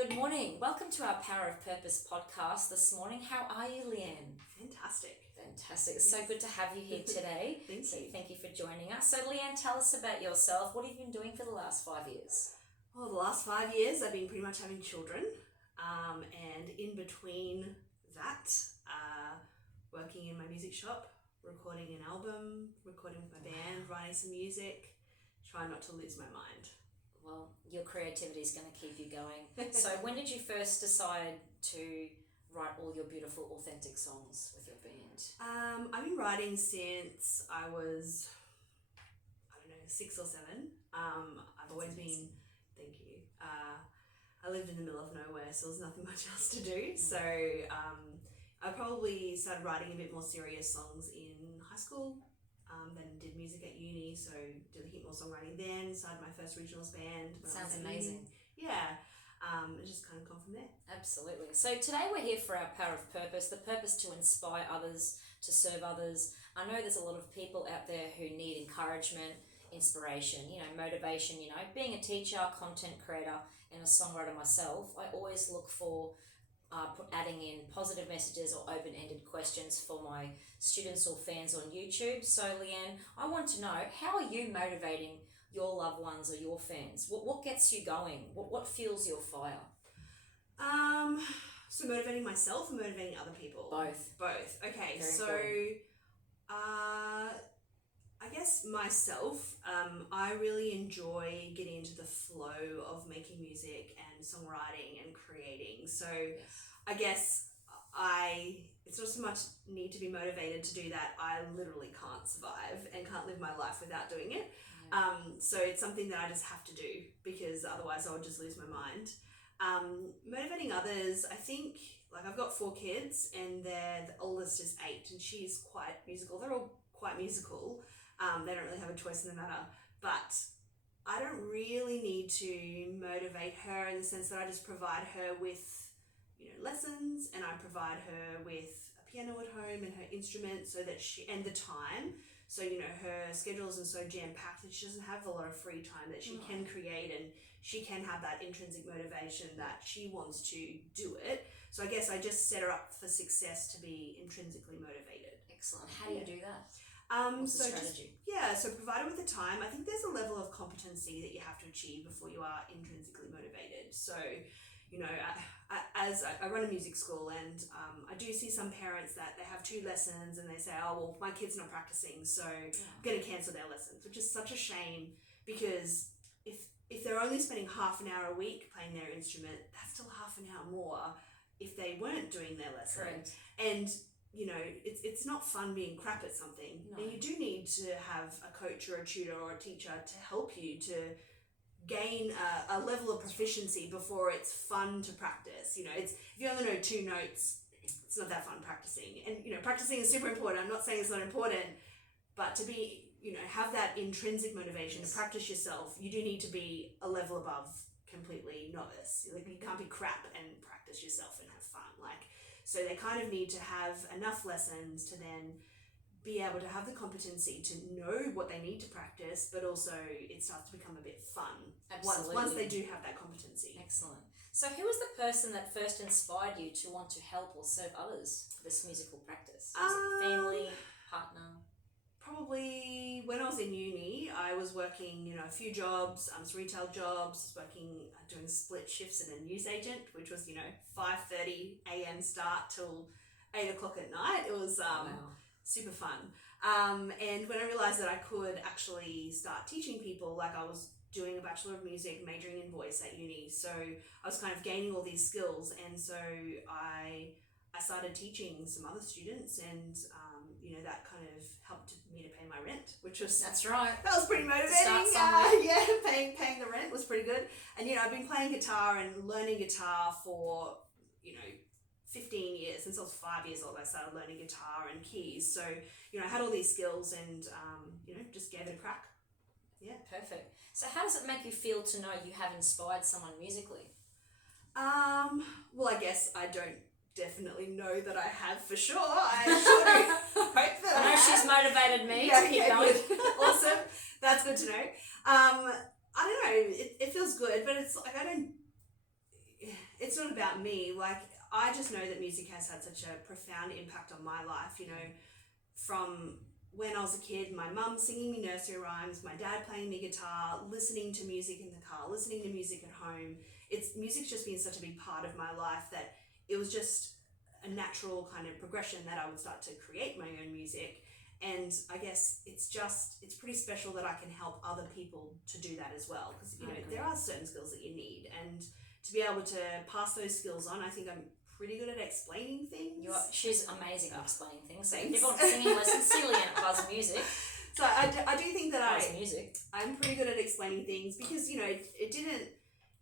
Good morning. Welcome to our Power of Purpose podcast this morning. How are you, Leanne? Fantastic. It's so good to have you here today. Thank you for joining us. So, Leanne, tell us about yourself. What have you been doing for the last 5 years? Well, the last 5 years I've been pretty much having children, and in between that, working in my music shop, recording an album, recording with my band, writing some music, trying not to lose my mind. Well, your creativity is going to keep you going. So when did you first decide to write all your beautiful, authentic songs with your band? I've been writing since I was, 6 or 7. I've always been, thank you. I lived in the middle of nowhere, so there's nothing much else to do. So I probably started writing a bit more serious songs in high school. Then did music at uni, so did a heap more songwriting then, started my first regionals band. Sounds amazing. Yeah, just kind of gone from there. Absolutely. So today we're here for our Power of Purpose, the purpose to inspire others, to serve others. I know there's a lot of people out there who need encouragement, inspiration, motivation. Being a teacher, content creator, and a songwriter myself, I always look for adding in positive messages or open-ended questions for my students or fans on YouTube. So, Leanne, I want to know, how are you motivating your loved ones or your fans? What gets you going? What fuels your fire? So motivating myself or motivating other people? Both. Okay, Very so important. I guess myself, I really enjoy getting into the flow of making music and songwriting and creating. So I guess it's not so much need to be motivated to do that. I literally can't survive and can't live my life without doing it. Yeah. So it's something that I just have to do because otherwise I would just lose my mind. Motivating others, I think, I've got 4 kids and the oldest is 8 and she's quite musical. They're all quite musical. They don't really have a choice in the matter, but I don't really need to motivate her in the sense that I just provide her with, lessons, and I provide her with a piano at home and her instrument so that and the time. So, her schedule isn't so jam-packed that she doesn't have a lot of free time that she can create, and she can have that intrinsic motivation that she wants to do it. So I guess I just set her up for success to be intrinsically motivated. Excellent. How do you do that? What's So the strategy? so provide her with the time. I think there's a level of competency that you have to achieve before you are intrinsically motivated. So, as I run a music school, and I do see some parents that they have 2 lessons and they say, oh, well, my kid's not practicing, so I'm going to cancel their lessons, which is such a shame because if they're only spending half an hour a week playing their instrument, that's still half an hour more if they weren't doing their lesson. Correct. And it's not fun being crap at something. No. And you do need to have a coach or a tutor or a teacher to help you to gain a level of proficiency before it's fun to practice. If you only know 2 notes, it's not that fun practicing. And practicing is super important. I'm not saying it's not important, but to be have that intrinsic motivation to practice yourself, you do need to be a level above completely novice. You can't be crap and practice yourself and have fun. So they kind of need to have enough lessons to then be able to have the competency to know what they need to practice, but also it starts to become a bit fun. Absolutely. Once they do have that competency. Excellent. So who was the person that first inspired you to want to help or serve others for this musical practice? Was it family, partner? Probably when I was in uni, I was working, a few jobs, some retail jobs, doing split shifts in a newsagent, which was, 5:30 a.m. start till 8 o'clock at night. It was super fun. And when I realized that I could actually start teaching people, I was doing a Bachelor of Music, majoring in voice at uni. So I was kind of gaining all these skills. And so I started teaching some other students, and that kind of helped me to pay my rent, which was That's right. That was pretty motivating. Start somewhere. Paying the rent was pretty good. And I've been playing guitar and learning guitar for 15 years. Since I was 5 years old, I started learning guitar and keys. So I had all these skills and just gave it a crack. Yeah. Perfect. So how does it make you feel to know you have inspired someone musically? Well, I guess I don't definitely know that I have for sure. I sure do hope that I know she's motivated me to keep going. Good. Awesome. That's good to know. I don't know. It feels good, but it's like it's not about me. Like, I just know that music has had such a profound impact on my life, you know, from when I was a kid, my mum singing me nursery rhymes, my dad playing me guitar, listening to music in the car, listening to music at home. Music's just been such a big part of my life that it was just a natural kind of progression that I would start to create my own music. And I guess it's pretty special that I can help other people to do that as well, because you know there are certain skills that you need, and to be able to pass those skills on, I think I'm pretty good at explaining things. She's amazing at explaining things. So Thanks. if everyone's singing lessons, silly and Buzz Music. So I do think that Buzz Music. I'm pretty good at explaining things, because you know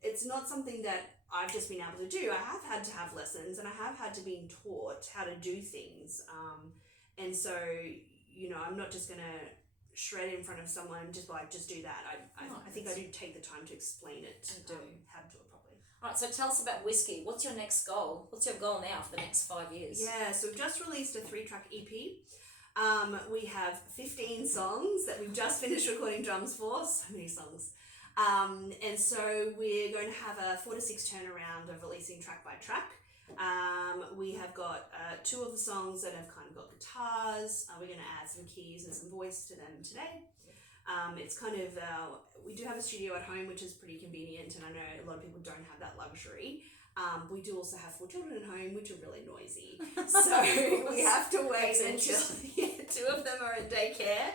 it's not something that I've just been able to do. I have had to have lessons, and I have had to be taught how to do things. And so, you know, I'm not just going to shred in front of someone and just do that. I think I do take the time to explain it, how to do it properly. All right, so tell us about Whiskey. What's your next goal? What's your goal now for the next 5 years? Yeah, so we've just released a 3-track EP. We have 15 songs that we've just finished recording drums for. So many songs. And so we're going to have a 4 to 6 turnaround of releasing track by track. We have got 2 of the songs that have kind of got guitars. We're going to add some keys and some voice to them today. It's kind of, we do have a studio at home, which is pretty convenient, and I know a lot of people don't have that luxury. We do also have 4 children at home, which are really noisy. So we have to wait until 2 of them are in daycare.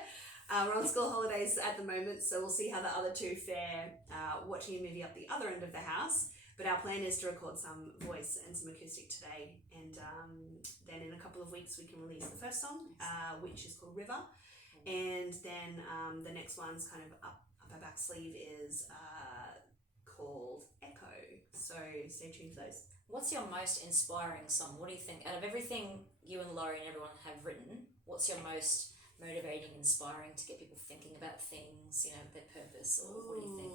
We're on school holidays at the moment, so we'll see how the other 2 fare watching a movie up the other end of the house. But our plan is to record some voice and some acoustic today, and then in a couple of weeks we can release the first song, which is called River, and then the next one's kind of up our back sleeve is called Echo. So stay tuned for those. What's your most inspiring song? What do you think? Out of everything you and Laurie and everyone have written, what's your most motivating, inspiring to get people thinking about things, you know, their purpose, or what do you think?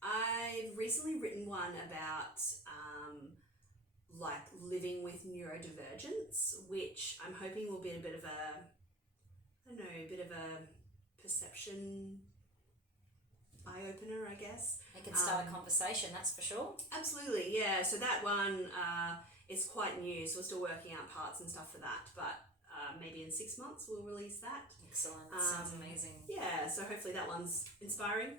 I've recently written one about like living with neurodivergence, which I'm hoping will be a bit of a perception eye-opener, I guess. It can start a conversation, that's for sure. Absolutely, yeah. So that one is quite new, so we're still working out parts and stuff for that, but maybe in 6 months we'll release that. Excellent. That sounds amazing. Yeah, so hopefully that one's inspiring.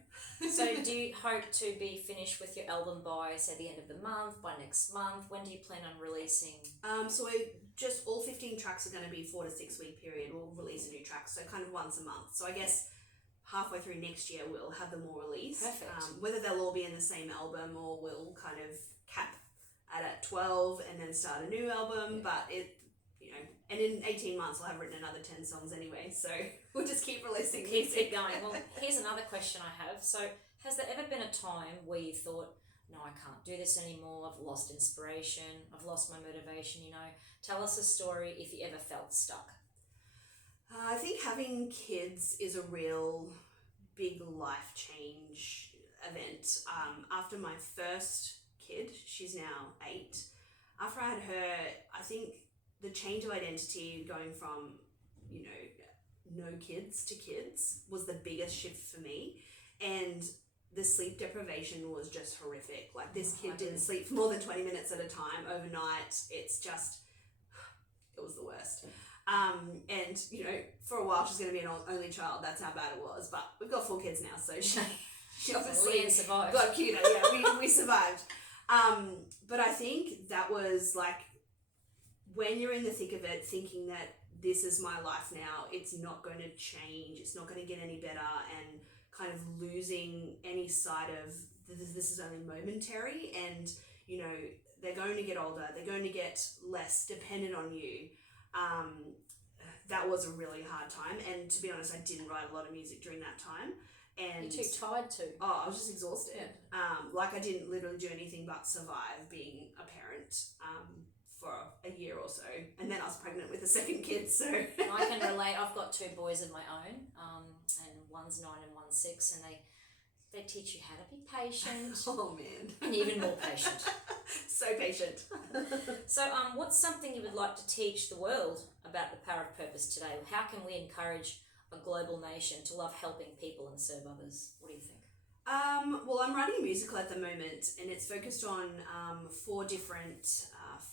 So do you hope to be finished with your album by, say, the end of the month, by next month? When do you plan on releasing? So we're just, all 15 tracks are going to be 4 to 6 week period. We'll release a new track, so kind of once a month. So I guess halfway through next year we'll have them all released. Perfect. Whether they'll all be in the same album or we'll kind of cap at 12 and then start a new album, but it, you know, and in 18 months I'll have written another 10 songs anyway, so we'll just keep releasing. Keep going. Well, here's another question I have. So has there ever been a time where you thought, no, I can't do this anymore, I've lost inspiration, I've lost my motivation, you know? Tell us a story if you ever felt stuck. I think having kids is a real big life change event. After my first kid, she's now 8, after I had her, I think the change of identity going from, you know, no kids to kids was the biggest shift for me. And the sleep deprivation was just horrific. Like, this kid didn't sleep for more than 20 minutes at a time overnight. It's just, it was the worst. And, you know, for a while she's going to be an only child. That's how bad it was. But we've got 4 kids now, so she obviously survived. got cuter. Yeah, we survived. But I think that was like, when you're in the thick of it, thinking that this is my life now, it's not going to change, it's not going to get any better, and kind of losing any sight of this is only momentary, and, you know, they're going to get older, they're going to get less dependent on you. That was a really hard time, and to be honest, I didn't write a lot of music during that time. And you're too tired to. Oh, I was just exhausted. Yeah. Like, I didn't literally do anything but survive being a parent for a year or so, and then I was pregnant with a second kid, so I can relate. I've got 2 boys of my own, and one's 9 and one's 6, and they teach you how to be patient. Oh man. And even more patient. So patient. So what's something you would like to teach the world about the power of purpose today? How can we encourage a global nation to love helping people and serve others? What do you think? Well, I'm writing a musical at the moment, and it's focused on 4 different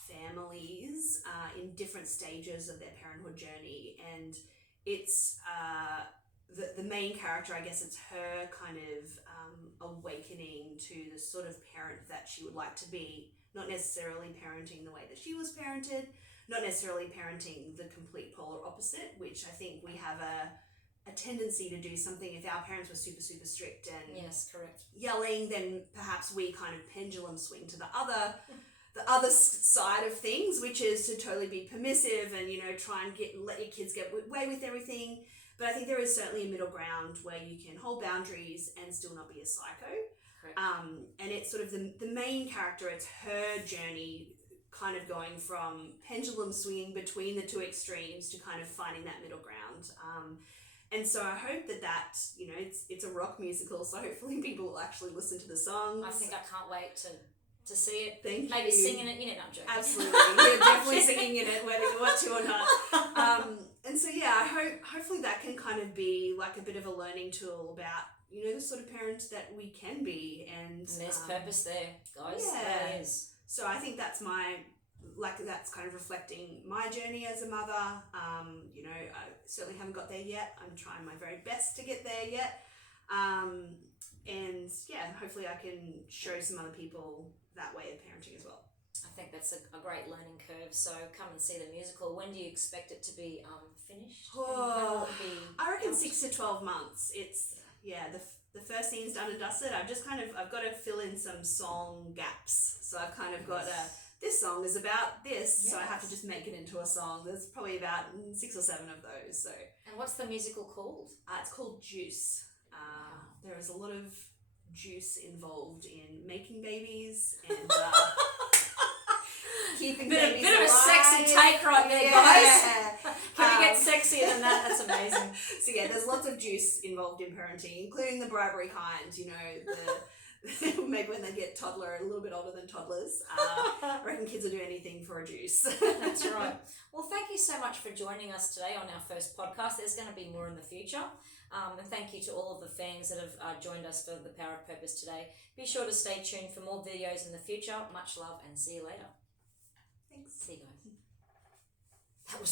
families in different stages of their parenthood journey, and it's the main character. I guess it's her kind of awakening to the sort of parent that she would like to be, not necessarily parenting the way that she was parented, not necessarily parenting the complete polar opposite, which I think we have a tendency to do something. If our parents were super, super strict and Yes, correct. yelling, then perhaps we kind of pendulum swing to the other side of things, which is to totally be permissive and, you know, try and let your kids get away with everything. But I think there is certainly a middle ground where you can hold boundaries and still not be a psycho. Correct. And it's sort of the main character, it's her journey kind of going from pendulum swinging between the 2 extremes to kind of finding that middle ground. And so I hope that you know, it's a rock musical, so hopefully people will actually listen to the songs. I think I can't wait to see it. Thank Maybe you. singing it in it, I'm joking. Absolutely. You're definitely singing in it, whether you want to or not. And so yeah, hopefully that can kind of be like a bit of a learning tool about, you know, the sort of parent that we can be. And there's purpose there, guys. Yeah. There is. So I think that's that's kind of reflecting my journey as a mother. You know, I certainly haven't got there yet. I'm trying my very best to get there yet. And yeah, hopefully I can show some other people that way of parenting as well. I think that's a great learning curve. So come and see the musical. When do you expect it to be finished? And when will it be I reckon out? 6 to 12 months. It's the first scene's done and dusted. I've got to fill in some song gaps. So I've kind of got this song is about this, so I have to just make it into a song. There's probably about 6 or 7 of those. So. And what's the musical called? It's called Juice. There is a lot of juice involved in making babies and keeping babies bit of a alive. sexy take right there, guys. Can you get sexier than that? That's amazing. So yeah, there's lots of juice involved in parenting, including the bribery kind. You know, maybe when they get toddler, a little bit older than toddlers. I reckon kids will do anything for a juice. That's right. Well, thank you so much for joining us today on our first podcast. There's going to be more in the future. And thank you to all of the fans that have joined us for the Power of Purpose today. Be sure to stay tuned for more videos in the future. Much love and see you later. Thanks. See you guys.